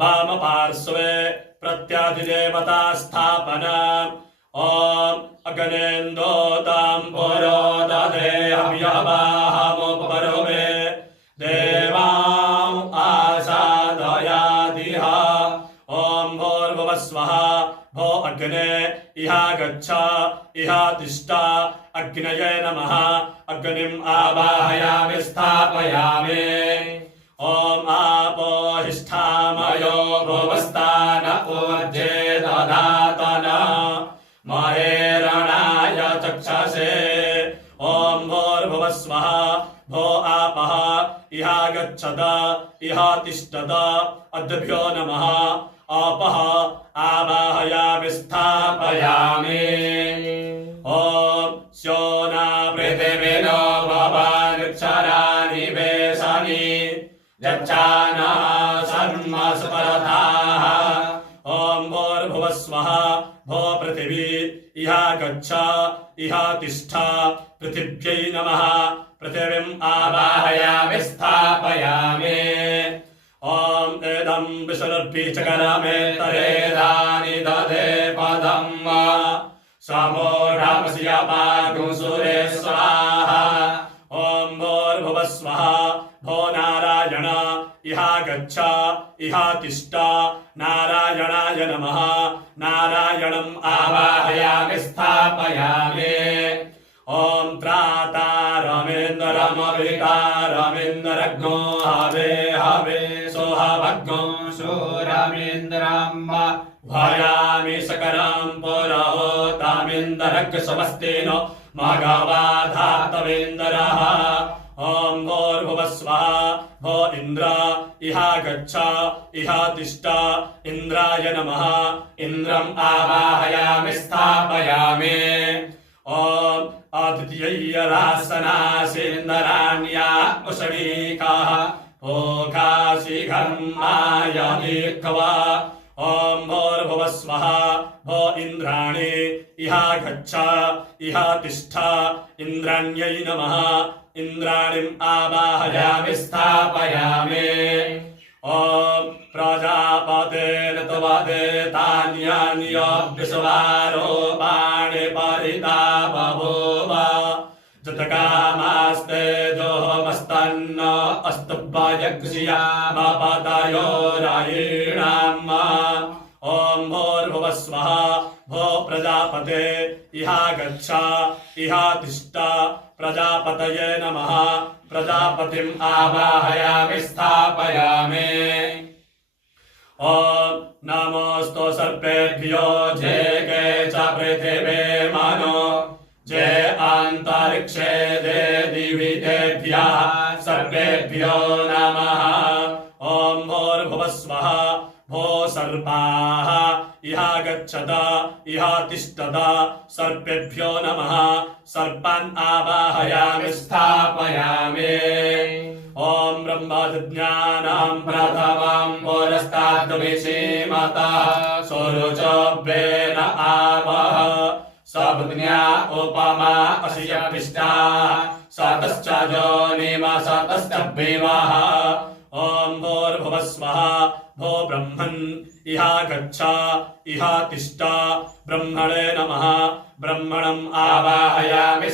वामपार्श्वे प्रत्यादिदेवता स्थापना ॐ अग्नेन्दोतां पुरो दधे हव्यवाहमुपरो मे देवाम् आसादयादिह ॐ भूर्भुवः स्वः भो अग्ने इहा गच्छ इहा तिष्ठ अग्नये नमः अग्निम् आवाहयामि स्थापयामि ॐ आपो हिष्ठामयो भुवस्तान ऊर्जे दधातन महेरणाय चक्षसे ॐ भूर्भुवः स्वः भो आपः इहा गच्छत इहा तिष्ठत अद्भ्यो नमः आपः आवाहयामि स्थापयामि ॐ स्योना पृथिविनो भवानक्षराणि वेशानि यच्चानः सर्वसपरथाः ॐ भूर्भुवः स्वः भो पृथिवी इहा गच्छ इहा तिष्ठ पृथिव्यै नमः पृथिवीम् आवाहयामि स्थापयामि ॐ एदं विशुर्भिचकरमेतरेदानि दधे पदं समोढमस्यपागुं सुरे स्वाहा ॐ भूर्भुवः स्वः भो नारायण इहा गच्छ इहा तिष्ठ नारायणाय नमः नारायणम् आवाहयामि स्थापयामि ॐ त्रातारमेन्द्रमभिकारमेन्द्रज्ञो हवे हवे सोहभग्नो शूरमेन्द्रम् भयामि सकरां पुरोतामिन्द्रज्ञ समस्तेन मघवाधातवेन्द्रः ॐ भूर्भुवः स्वः भो इन्द्र इहा गच्छ इहा तिष्ठ इन्द्राय नमः इन्द्रम् आवाहयामि स्थापयामि ॐ आदित्यय्यरासनासीन्दराण्या कुशवीकाः भोगाशिघर्मायदीर्घवा ॐ भूर्भुवः स्वः भो इन्द्राणि इहा गच्छ इहा तिष्ठ इन्द्राण्यै नमः इन्द्राणिम् आवाहयामि स्थापयामि ॐ प्रजापतेन त्वदेतान्यान्योऽभ्यसवारोपाणि परिता बभूव जतकामास्ते दोहमस्तन्न अस्तुभयक्षियामपतयोरायीणाम् ॐ भूर्भुवः स्वः भो प्रजापते इहा गच्छ इहा तिष्ठ प्रजापतये नमः प्रजापतिम् आवाहयामि स्थापयामि ॐ नमोऽस्तु सर्पेभ्यो जे के च पृथिवे मनो जे अन्तरिक्षे जे दिवि तेभ्यः सर्पेभ्यो नमः ॐ भूर्भुवः स्वः भो सर्पाः इहा गच्छत इहा तिष्ठत सर्पेभ्यो नमः सर्पान् आवाहयामि स्थापयामि ॐ ब्रह्मज्ञानां प्रथमं पुरस्ताद्विषीमतः सुरुचोभ्येन आवह सभज्ञा उपमा अस्य सतश्च जोनिमसतश्च भीमः ॐ भूर्भुवः स्वः भो ब्रह्मन् इहा गच्छ इहा तिष्ठ ब्रह्मणे नमः ब्रह्मणम् आवाहयामि